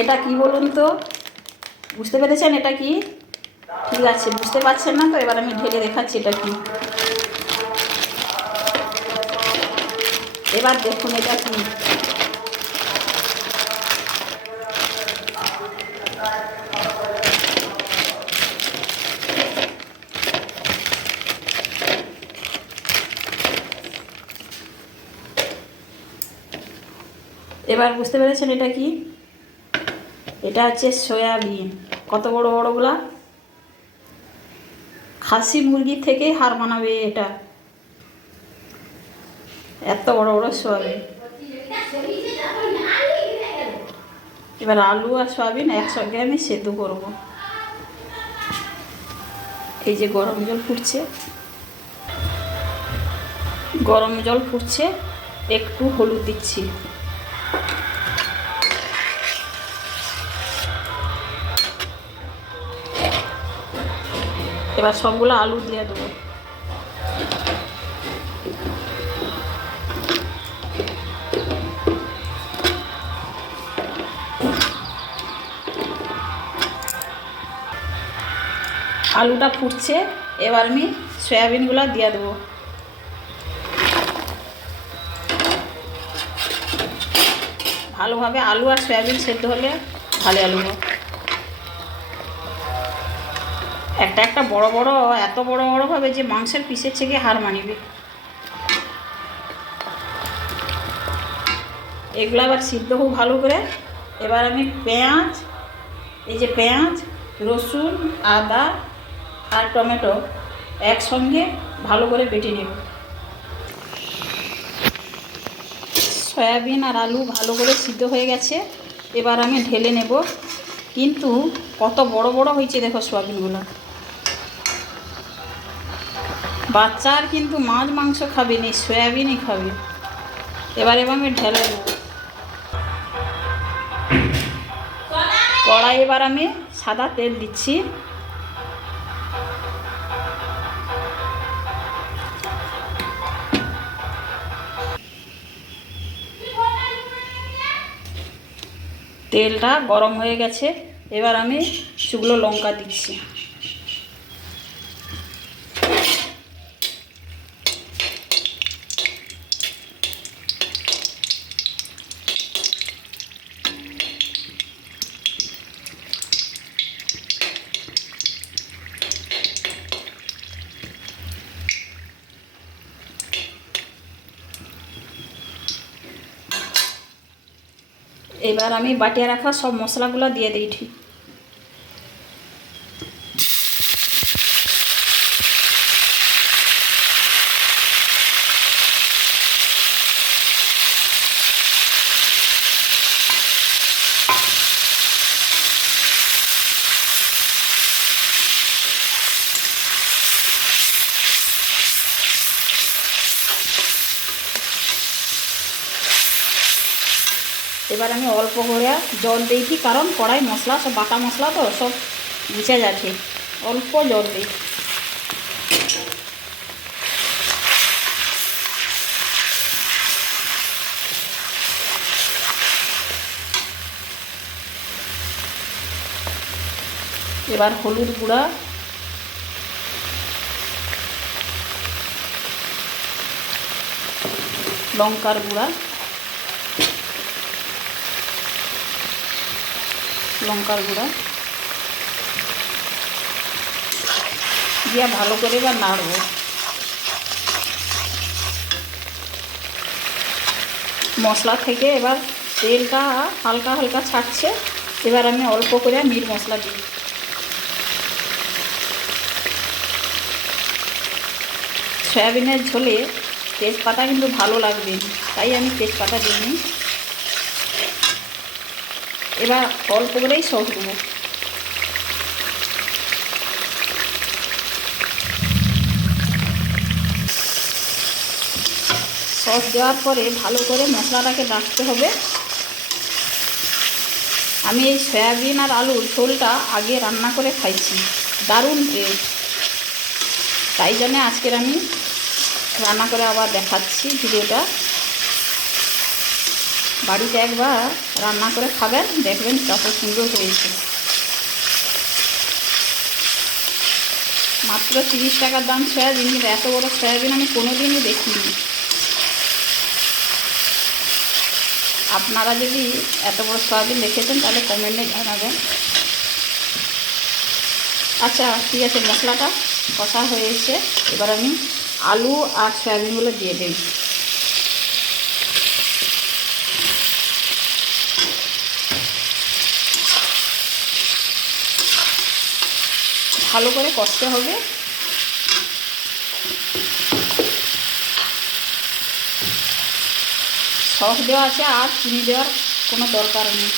এটা কি বলুন তো, বুঝতে পেরেছেন এটা কি? ঠিক আছে, বুঝতে পারছেন না তো, এবার আমি ঢেলে দেখাচ্ছি এটা কি। এবার দেখুন এটা কি। এবার বুঝতে পেরেছেন এটা কি? এটা হচ্ছে সয়াবিন। কত বড় বড়গুলা, খাসি মুরগির থেকে হার মানাবে এটা, এত বড় বড় সয়াবিন। এবার আলু আর সয়াবিন একসঙ্গে আমি সেদ্ধ করব। এই যে গরম জল ফুটছে, গরম জল ফুটছে, একটু হলুদ দিচ্ছি। এবার সবগুলো আলু দিয়ে দেবো। আলুটা ফুটছে, এবার আমি সয়াবিনগুলো দিয়ে দেবো। ভালোভাবে আলু আর সয়াবিন সেদ্ধ হলে ভালো আলু হয়। একটা একটা বড় বড়, এত বড় বড় হবে যে মাংসের পিসের থেকে হার মানিবে। এগুলো আবার সিদ্ধ হোক ভালো করে। এবার আমি পেঁয়াজ, এই যে পেঁয়াজ, রসুন, আদা আর টমেটো একসঙ্গে ভালো করে বেটে নেব। সয়াবিন আর আলু ভালো করে সিদ্ধ হয়ে গেছে, এবার আমি ঢেলে নেব। কিন্তু কত বড় বড় হয়েছে দেখো সয়াবিনগুলো। বাচ্চার কিন্তু মাছ মাংস খাবে না, সয়াবিনই খাবে। এবার আমি ঢেলে দেবো কড়াই। এবার আমি সাদা তেল দিচ্ছি। তেলটা গরম হয়ে গেছে, এবার আমি শুকনো লঙ্কা দিচ্ছি। এবার আমি বাটিয়ে রাখা সব মশলাগুলো দিয়ে দিই ঠিক। এবার আমি অল্প করে জল দিয়েছি, কারণ কড়াই মশলা সব বাটা মশলা তো সব মুছে যাচ্ছে, অল্প জল দিই। এবার হলুদ গুঁড়া, লঙ্কার গুঁড়া, দিয়ে ভালো করে এবার নাড়বো। মশলা থেকে এবার তেলটা হালকা হালকা ছাড়ছে, এবার আমি অল্প করে মিট মশলা দিই। সয়াবিনের ঝোলে তেজপাতা কিন্তু ভালো লাগবে, তাই আমি তেজপাতা দিইনি। এবার অল্প করেই সস দেবো। সস দেওয়ার পরে ভালো করে মশলাটাকে রাখতে হবে। আমি এই সয়াবিন আর আলুর ঝোলটা আগে রান্না করে খাইছি, দারুণ টেস্ট। তাই জন্যে আজকের আমি রান্না করে আবার দেখাচ্ছি ভিডিওটা। বাড়িতে একবার রান্না করে খাবেন, দেখবেন কত সুন্দর হয়েছে। মাত্র 30 টাকার দাম সয়াবিন, কিন্তু এত বড় সয়াবিন আমি কোনোদিনই দেখিনি। আপনারা যদি এত বড় সয়াবিন দেখেছেন তাহলে কমেন্টে জানাবেন। আচ্ছা ঠিক আছে, মশলাটা কষা হয়ে এসছে। এবার আমি আলু আর সয়াবিনগুলো দিয়ে দিই। ভালো করে কষতে হবে। সস দেওয়া আছে, আর চিনি দেওয়ার কোনো দরকার নেই।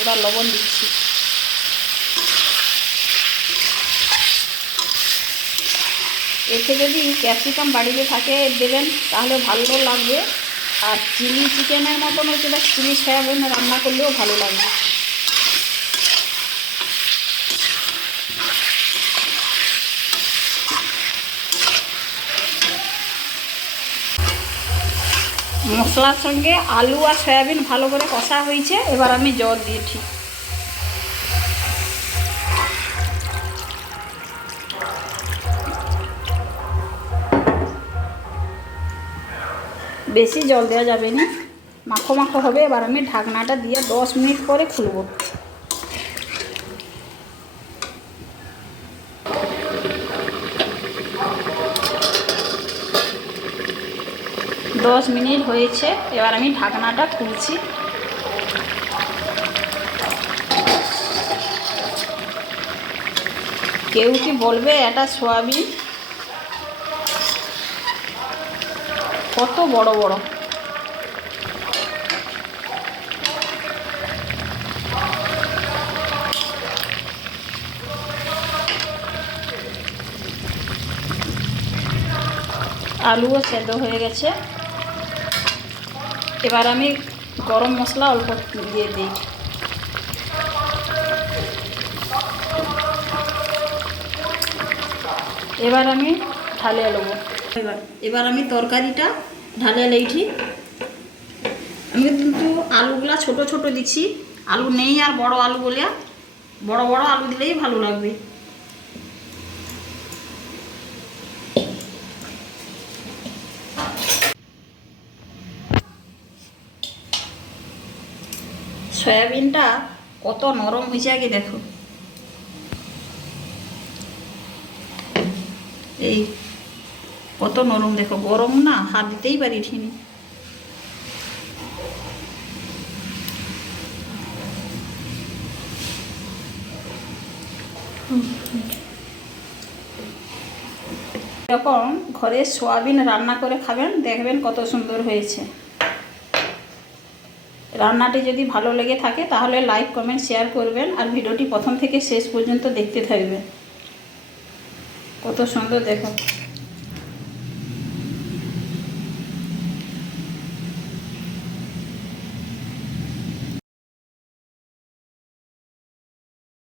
এবার লবণ দিচ্ছি। এতে যদি ক্যাপসিকাম বাড়িতে থাকে দেবেন তাহলে ভালো লাগবে। আর চিলি চিকেনের মতন হচ্ছে বা চিলি সয়াবিন রান্না করলেও ভালো লাগবে। মশলার সঙ্গে আলু আর সয়াবিন ভালো করে কষা হয়েছে। এবার আমি জল দিয়েছি। বেশি জল দেওয়া যাবে না, মাখো মাখো হবে। এবার আমি ঢাকনাটা দিয়ে 10 মিনিট পরে খুলব। 10 মিনিট হয়েছে, এবার আমি ঢাকনাটা খুলছি। কেউ কি বলবে এটা সয়াবিন? কত বড় বড়! আলুও সেদ্ধ হয়ে গেছে। এবার আমি গরম মশলা অল্প দিয়ে দিই। এবার আমি ঢালিয়ে নেব। এবার আমি তরকারিটা ঢালিয়ে লেইছি। আমি কিন্তু আলুগুলা ছোট ছোট দিচ্ছি, আলু নেই আর বড় আলু বলে। বড় বড় আলু দিলেই ভালো লাগবে। সয়াবিনটা কত নরম হয়েছে আগে দেখো। এই কত নরম দেখো, গরম না, হাত দিতেই পারি ঠিনি। এরকম ঘরে সয়াবিন রান্না করে খাবেন, দেখবেন কত সুন্দর হয়েছে। রান্নাটি যদি ভালো লেগে থাকে তাহলে লাইক কমেন্ট শেয়ার করবেন, আর ভিডিওটি প্রথম থেকে শেষ পর্যন্ত দেখতে থাকবেন। কত সুন্দর দেখো।